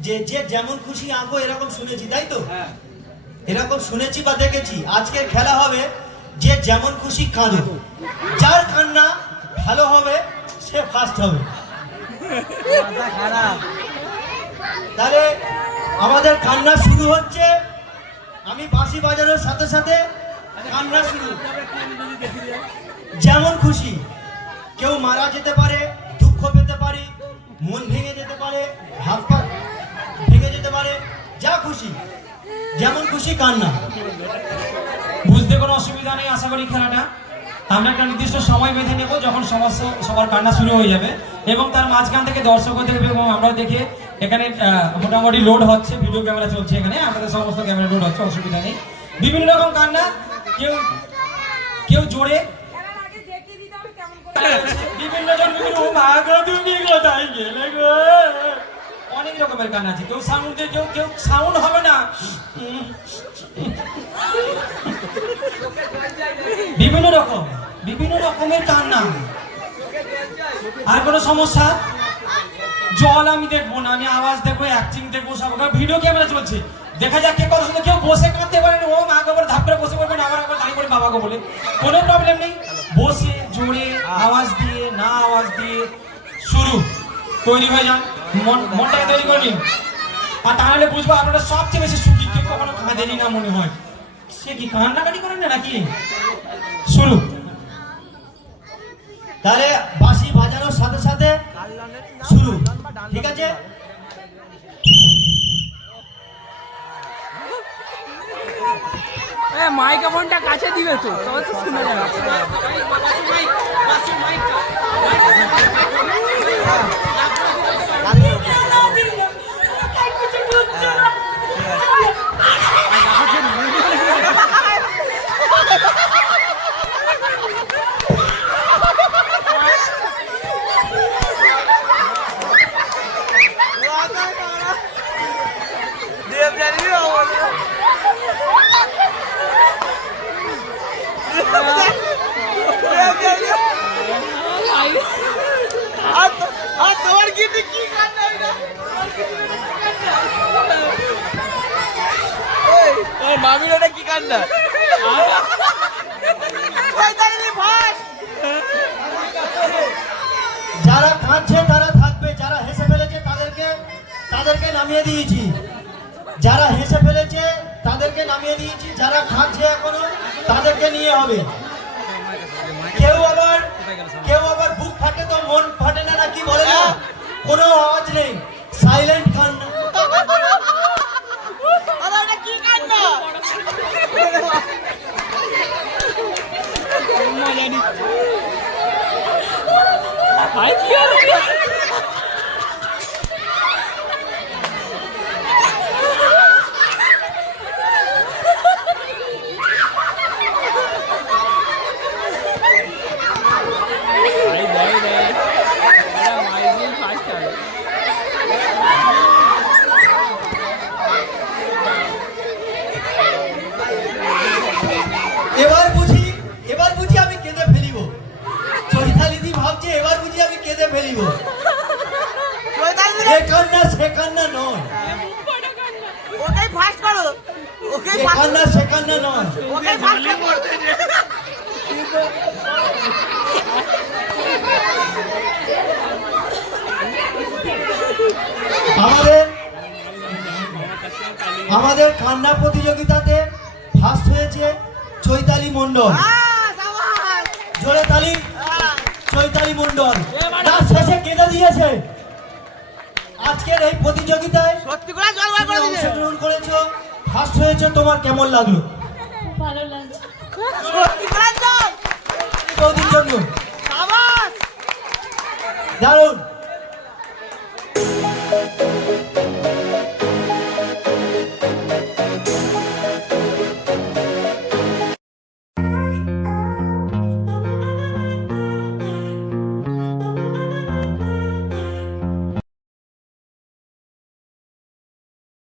যে যে যেমন খুশি আঁকো এরকম শুনেছি তাই তো? হ্যাঁ। এরকম শুনেছি বা দেখেছি আজকের খেলা হবে যে যেমন খুশি কাঁদো। যার কান্না ভালো হবে সে ফার্স্ট হবে। তাহলে আমাদের কান্না শুরু হচ্ছে আমি বাঁশি বাজানোর সাথে সাথে কান্না শুরু। যেমন খুশি কেউ মারা যেতে পারে দুঃখ পেতে পারে মন ভেঙে যেতে পারে হাত পা খুশি। যেমন খুশি কান্না। বুঝতে কোনো অসুবিধা নেই আশা করি খেলাটা। আমরা একটা নির্দিষ্ট সময় বেঁধে নেব যখন সমস্ত সবার কান্না শুরু হয়ে যাবে। এবং তার মাঝখান থেকে দর্শকও দেখবে এবং আমরা দেখে এখানে মোটামুটি লোড হচ্ছে ভিডিও ক্যামেরা চলছে এখানে আমাদের সমস্ত ক্যামেরা লোড হচ্ছে অসুবিধা নেই। বিভিন্ন রকম কান্না কেউ কেউ জোরে। বিভিন্ন জন বিভিন্ন ও মা গো তুমি কোথায় গেলে গো। রকমের গান আছে। কেউ সাউন্ড কেউ কেউ সাউন্ড হবে না। বিভিন্ন রকম, বিভিন্ন রকমের গান কান্না আর কোনো সমস্যা? জল আমি দেখব না, আমি আওয়াজ দেখব অ্যাক্টিং দেখব, সব ভিডিও ক্যামেরা চলছে। দেখা যাক কে কথা শুনে কেউ বসে কাঁদতে পারেন ও মা গোবর ধাপ করে বসে পড়বেন আবার আবার দাঁড়িয়ে পড়ে বাবাকে বলে। কোনো প্রবলেম নেই। বসে, জোরে, আওয়াজ দিয়ে, না আওয়াজ দিয়ে, শুরু। তৈরি হয়ে যান। মনটাকে তৈরি করে নিন আর তাহলে বুঝব আপনারা সবচেয়ে বেশি সুখী। কেউ কখনো কাঁদেনি না মনে হয়। সে কি কান্নাকাটি করেন না নাকি? শুরু। তাহলে বাঁশি বাজানোর সাথে সাথে শুরু। ঠিক আছে? মাইক্রোফোনটা কাছে দিবে তো। তবে তো শুনে যাবে। যারা কাঁদছে, তারা থাকবে। যারা হেসে ফেলেছে, তাদেরকে তাদেরকে নামিয়ে দিয়েছি। যারা হেসে ফেলেছে, তাদেরকে নামিয়ে দিয়েছি। যারা কাঁদছে এখনও, তাদেরকে নিয়ে হবে। কেউ আবার কেউ আবার বুক ফাটে তো মন ফাটে না নাকি বলে না? কোনো yani. Ay diyorum ya. কেঁদে এ কান্না সে কান্না নয়। ওটাই ফাস্ট করো। ওকে কান্না সে কান্না নয়। ওকে ফাস্ট করো। আমাদের আমাদের কান্না প্রতিযোগিতাতে ফার্স্ট হয়েছে চৈতালি মণ্ডল। জোরে তালি। ফার্স্ট হয়েছে তোমার কেমন লাগল? ভালো লাগছে। জন্য। দারুণ।